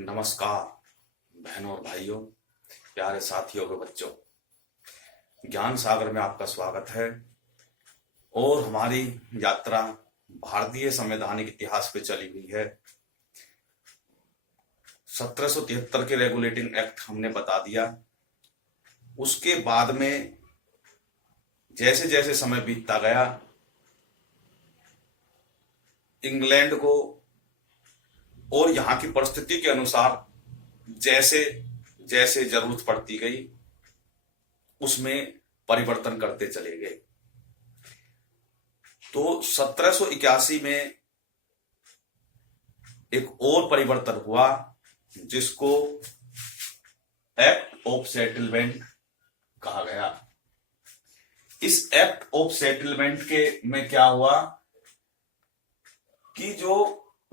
नमस्कार बहनों और भाइयों, प्यारे साथियों व बच्चों। ज्ञान सागर में आपका स्वागत है और हमारी यात्रा भारतीय संवैधानिक इतिहास पे चली हुई है। 1773 के रेगुलेटिंग एक्ट हमने बता दिया। उसके बाद में जैसे जैसे समय बीतता गया, इंग्लैंड को और यहाँ की परिस्थिति के अनुसार जैसे जैसे जरूरत पड़ती गई उसमें परिवर्तन करते चले गए। तो 1781 में एक और परिवर्तन हुआ जिसको एक्ट ऑफ सेटलमेंट कहा गया। इस एक्ट ऑफ सेटलमेंट के में क्या हुआ कि जो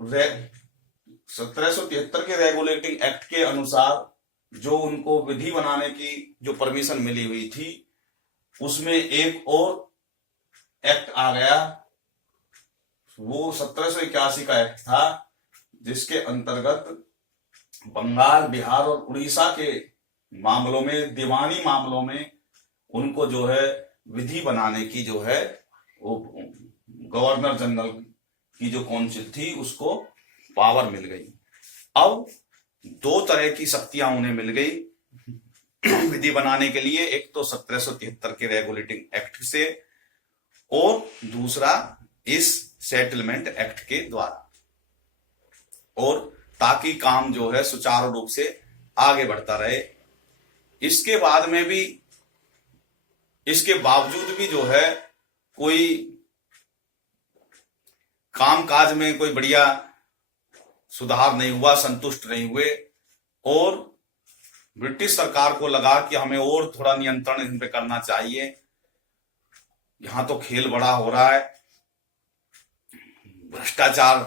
1773 के रेगुलेटिंग एक्ट के अनुसार जो उनको विधि बनाने की जो परमिशन मिली हुई थी, उसमें एक और एक्ट आ गया। वो 1781 का एक्ट था जिसके अंतर्गत बंगाल, बिहार और उड़ीसा के मामलों में, दीवानी मामलों में उनको जो है विधि बनाने की जो है वो गवर्नर जनरल की जो काउंसिल थी उसको पावर मिल गई। अब दो तरह की शक्तियां उन्हें मिल गई विधि बनाने के लिए। एक तो 1773 के रेगुलेटिंग एक्ट से और दूसरा इस सेटलमेंट एक्ट के द्वारा, और ताकि काम जो है सुचारू रूप से आगे बढ़ता रहे। इसके बाद में भी, इसके बावजूद भी जो है कोई कामकाज में कोई बढ़िया सुधार नहीं हुआ, संतुष्ट नहीं हुए, और ब्रिटिश सरकार को लगा कि हमें और थोड़ा नियंत्रण इन पे करना चाहिए। यहां तो खेल बड़ा हो रहा है, भ्रष्टाचार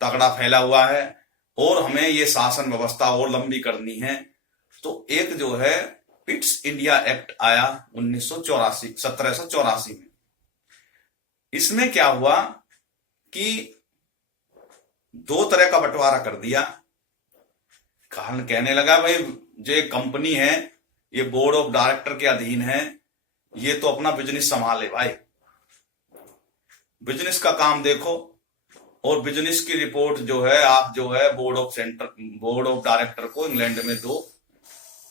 तगड़ा फैला हुआ है और हमें ये शासन व्यवस्था और लंबी करनी है। तो एक जो है पिट्स इंडिया एक्ट आया 1784 में। इसमें क्या हुआ कि दो तरह का बंटवारा कर दिया। कहने लगा भाई जो कंपनी है ये बोर्ड ऑफ डायरेक्टर के अधीन है, ये तो अपना बिजनेस संभाले भाई, बिजनेस का काम देखो और बिजनेस की रिपोर्ट जो है आप जो है बोर्ड ऑफ डायरेक्टर को इंग्लैंड में दो,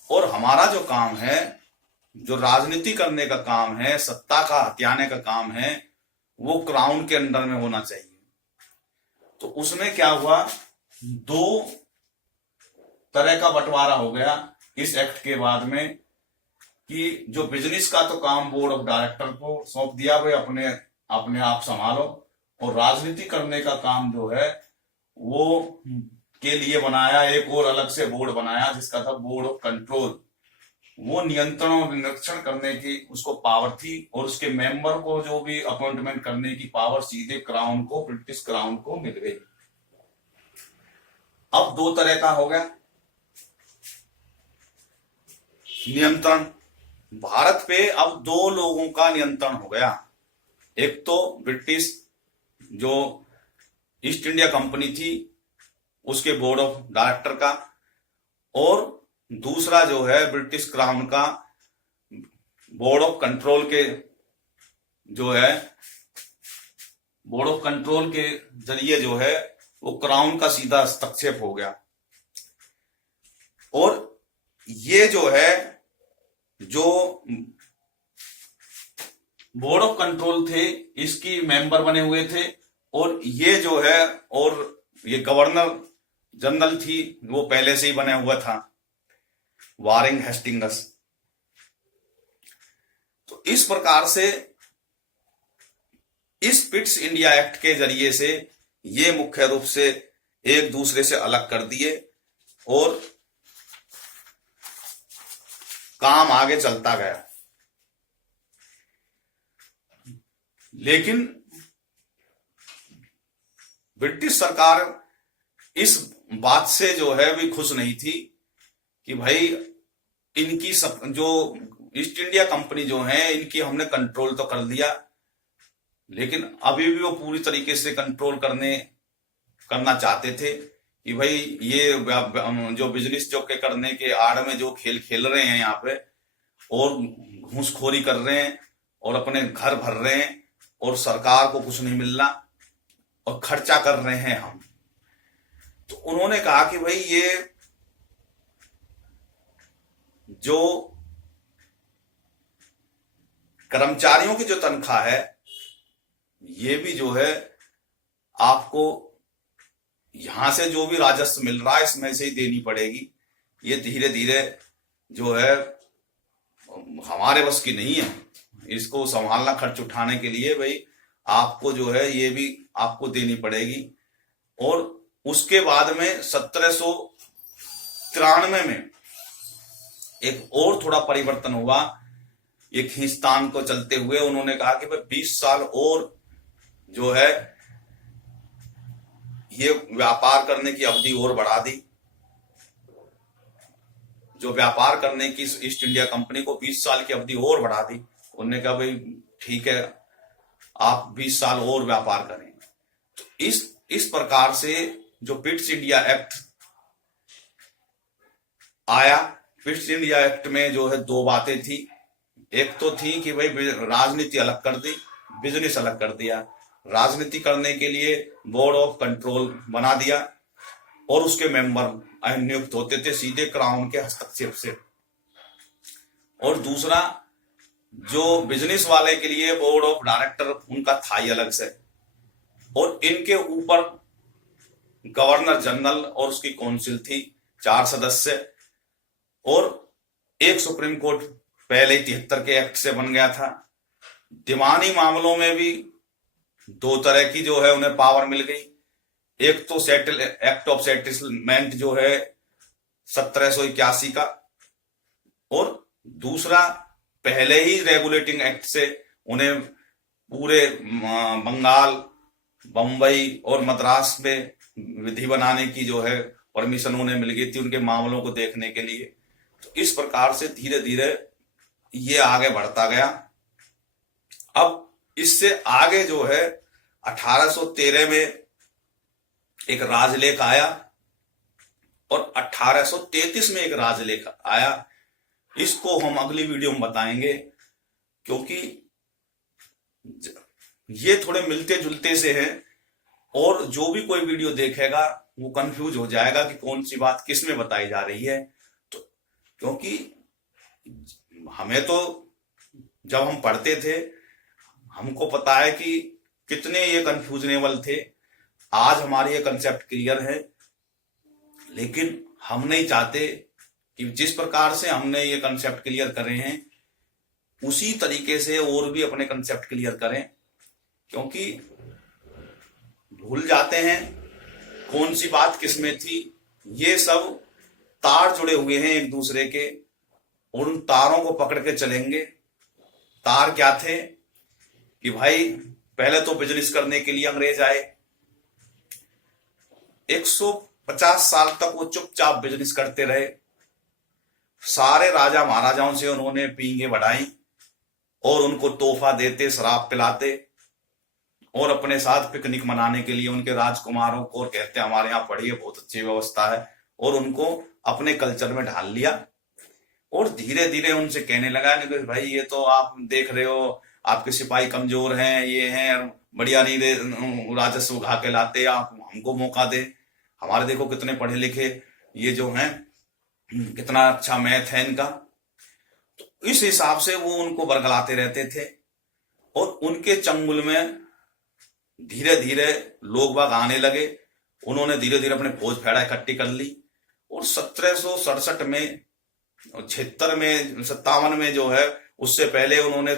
और हमारा जो काम है, जो राजनीति करने का काम है, सत्ता का हथियाने का काम है, वो क्राउन के अंडर में होना चाहिए। तो उसमें क्या हुआ, दो तरह का बंटवारा हो गया इस एक्ट के बाद में कि जो बिजनेस का तो काम बोर्ड ऑफ डायरेक्टर को सौंप दिया, वे अपने आप संभालो, और राजनीति करने का काम जो है वो के लिए बनाया एक और अलग से बोर्ड बनाया जिसका था बोर्ड ऑफ कंट्रोल। वो नियंत्रण और निरीक्षण करने की उसको पावर थी, और उसके मेंबर को जो भी अपॉइंटमेंट करने की पावर सीधे क्राउन को, ब्रिटिश क्राउन को मिल गई। अब दो तरह का हो गया नियंत्रण। भारत पे अब दो लोगों का नियंत्रण हो गया। एक तो ब्रिटिश जो ईस्ट इंडिया कंपनी थी उसके बोर्ड ऑफ डायरेक्टर का, और दूसरा जो है ब्रिटिश क्राउन का बोर्ड ऑफ कंट्रोल के जो है, बोर्ड ऑफ कंट्रोल के जरिए जो है वो क्राउन का सीधा हस्तक्षेप हो गया। और ये जो है जो बोर्ड ऑफ कंट्रोल थे इसकी मेंबर बने हुए थे, और ये जो है और ये गवर्नर जनरल थी वो पहले से ही बना हुआ था, वारिंग हेस्टिंगस। तो इस प्रकार से इस पिट्स इंडिया एक्ट के जरिए से ये मुख्य रूप से एक दूसरे से अलग कर दिए और काम आगे चलता गया। लेकिन ब्रिटिश सरकार इस बात से जो है भी खुश नहीं थी कि भाई इनकी सब जो ईस्ट इंडिया कंपनी जो है इनकी हमने कंट्रोल तो कर दिया, लेकिन अभी भी वो पूरी तरीके से कंट्रोल करना चाहते थे कि भाई ये जो बिजनेस जो के करने के आड़ में जो खेल खेल रहे हैं यहाँ पे, और घूसखोरी कर रहे हैं और अपने घर भर रहे हैं और सरकार को कुछ नहीं मिल रहा और खर्चा कर रहे हैं हम। तो उन्होंने कहा कि भाई ये जो कर्मचारियों की जो तनख्वाह है, ये भी जो है आपको यहां से जो भी राजस्व मिल रहा है इसमें से ही देनी पड़ेगी। ये धीरे धीरे जो है हमारे बस की नहीं है, इसको संभालना, खर्च उठाने के लिए भाई आपको जो है ये भी आपको देनी पड़ेगी। और उसके बाद में 1793 में एक और थोड़ा परिवर्तन हुआ, ये खींचतान को चलते हुए उन्होंने कहा कि भाई 20 साल और जो है ये व्यापार करने की अवधि और बढ़ा दी। जो व्यापार करने की ईस्ट इंडिया कंपनी को 20 साल की अवधि और बढ़ा दी। उन्होंने कहा भाई ठीक है, आप 20 साल और व्यापार करें। तो इस प्रकार से जो पिट्स इंडिया एक्ट आया, पिट्स इंडिया एक्ट में जो है दो बातें थी। एक तो थी कि भाई राजनीति अलग कर दी, बिजनेस अलग कर दिया। राजनीति करने के लिए बोर्ड ऑफ कंट्रोल बना दिया और उसके मेंबर नियुक्त होते थे सीधे क्राउन के हस्तक्षेप से। और दूसरा जो बिजनेस वाले के लिए बोर्ड ऑफ डायरेक्टर उनका था ही अलग से, और इनके ऊपर गवर्नर जनरल और उसकी काउंसिल थी 4 सदस्य, और एक सुप्रीम कोर्ट पहले 73 के एक्ट से बन गया था। दीवानी मामलों में भी दो तरह की जो है उन्हें पावर मिल गई। एक तो सेटल एक्ट ऑफ सेटलमेंट जो है 1781 का, और दूसरा पहले ही रेगुलेटिंग एक्ट से उन्हें पूरे बंगाल, बंबई और मद्रास में विधि बनाने की जो है परमिशन उन्हें मिल गई थी उनके मामलों को देखने के लिए। तो इस प्रकार से धीरे धीरे ये आगे बढ़ता गया। अब इससे आगे जो है 1813 में एक राजलेख आया और 1833 में एक राजलेख आया। इसको हम अगली वीडियो में बताएंगे, क्योंकि ये थोड़े मिलते जुलते से हैं और जो भी कोई वीडियो देखेगा वो कंफ्यूज हो जाएगा कि कौन सी बात किस में बताई जा रही है। तो क्योंकि हमें तो जब हम पढ़ते थे हमको पता है कि कितने ये कंफ्यूजनेबल थे। आज हमारे ये कंसेप्ट क्लियर है, लेकिन हम नहीं चाहते कि जिस प्रकार से हमने ये कंसेप्ट क्लियर करे हैं उसी तरीके से और भी अपने कंसेप्ट क्लियर करें, क्योंकि भूल जाते हैं कौन सी बात किस में थी। ये सब तार जुड़े हुए हैं एक दूसरे के, उन तारों को पकड़ के चलेंगे। तार क्या थे कि भाई पहले तो बिजनेस करने के लिए अंग्रेज आए, 150 साल तक वो चुपचाप बिजनेस करते रहे। सारे राजा महाराजाओं से उन्होंने पींगे बढ़ाई और उनको तोहफा देते, शराब पिलाते और अपने साथ पिकनिक मनाने के लिए उनके राजकुमारों को, और कहते हमारे यहाँ पढ़िए बहुत अच्छी व्यवस्था है, और उनको अपने कल्चर में ढाल लिया। और धीरे धीरे उनसे कहने लगा कि भाई ये तो आप देख रहे हो आपके सिपाही कमजोर हैं, ये हैं, बढ़िया नहीं दे राजस्व उठा के लाते, आप हमको मौका दे, हमारे देखो कितने पढ़े लिखे ये जो हैं, कितना अच्छा मैथ है इनका। तो इस हिसाब से वो उनको बरगलाते रहते थे और उनके चंगुल में धीरे धीरे लोग बाग आने लगे। उन्होंने धीरे धीरे अपने फौज फैड़ा इकट्ठी कर ली और 1767 में, 76 में, 57 में जो है, उससे पहले उन्होंने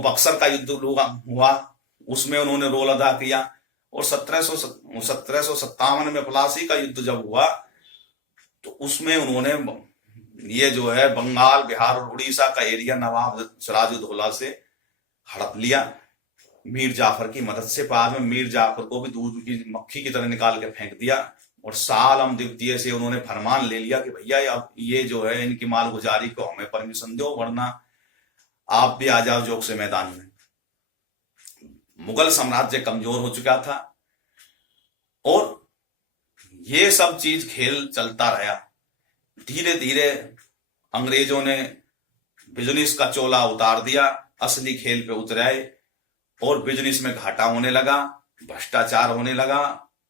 बक्सर का युद्ध हुआ, उसमें उन्होंने रोल अदा किया। और 1757 में प्लासी का युद्ध जब हुआ तो उसमें उन्होंने ये जो है बंगाल, बिहार और उड़ीसा का एरिया नवाब सिराजुद्दौला से हड़प लिया मीर जाफर की मदद से। बाद में मीर जाफर को भी दूध की मक्खी की तरह निकाल के फेंक दिया और शाह आलम द्वितीय से उन्होंने फरमान ले लिया कि भैया अब ये जो है इनकी मालगुजारी को हमें परमिशन दो, वरना आप भी आ जाओ जोक से मैदान में। मुगल साम्राज्य कमजोर हो चुका था और ये सब चीज खेल चलता रहा। धीरे धीरे अंग्रेजों ने बिजनेस का चोला उतार दिया, असली खेल पे उतर आए और बिजनेस में घाटा होने लगा, भ्रष्टाचार होने लगा।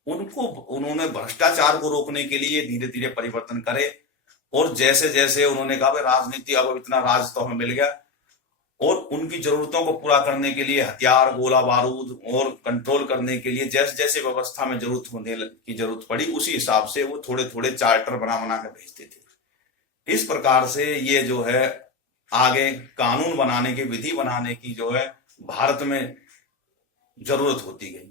उन्होंने भ्रष्टाचार को रोकने के लिए धीरे धीरे परिवर्तन करे और जैसे जैसे उन्होंने कहा राजनीति अब इतना राज तो हमें मिल गया, और उनकी जरूरतों को पूरा करने के लिए हथियार, गोला बारूद और कंट्रोल करने के लिए जैसे जैसे व्यवस्था में जरूरत पड़ी, उसी हिसाब से वो थोड़े थोड़े चार्टर बना बना कर भेजते थे। इस प्रकार से ये जो है आगे कानून बनाने की, विधि बनाने की जो है भारत में जरूरत होती गई।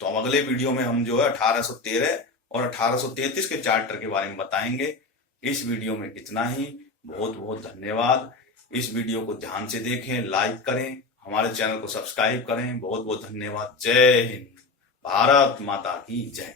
तो अब अगले वीडियो में हम जो है 1813 और 1833 के चार्टर के बारे में बताएंगे। इस वीडियो में इतना ही। बहुत बहुत धन्यवाद। इस वीडियो को ध्यान से देखें, लाइक करें, हमारे चैनल को सब्सक्राइब करें। बहुत बहुत धन्यवाद। जय हिंद। भारत माता की जय।